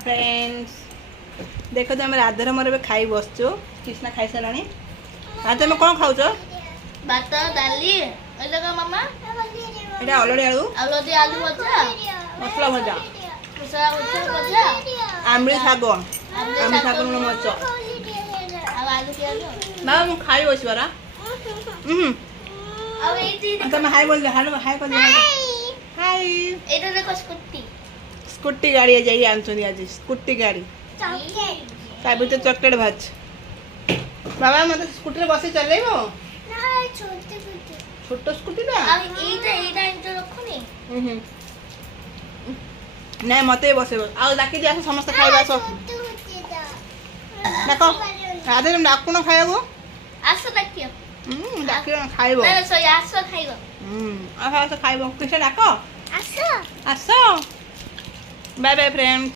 friends देख तुम rather मोर खाई बसचु कृष्णा खाई साराणी आज तुम कौन खाऊ भात डाली मामा এটা অলরেডি আলু आलू आलू भजा মশলা ভজা मसला भजा আমড়ি শাগ আমড়ি শাগ নুন মরিচ आलू पियाज বাবা মু খাই বসি বারা তুমি হাই বল হাই হাই কর হাই এটা দেখো স্কুটি স্কুটি গাড়ি যাই আনছনি আজ স্কুটি গাড়ি তার ভিতরে চকলেট ভাজ বাবা মতো স্কুটিতে বসে চালাইবো না ছোট ছোট ছোট স্কুটিটা আর এইটা ইন্টার রাখুনি না মতে বসেব আর ডাকি দিয়ে আসো সমস্ত খাইবা আসো দেখো রাধে তুমি ডাকু না খাইবো আসো দেখিও ডাকি খাইবো না সই আসো খাইবো আসো আসো খাইবো কৃষ্ণ ডাকো আসো আসো বাই বাই ফ্রেন্ড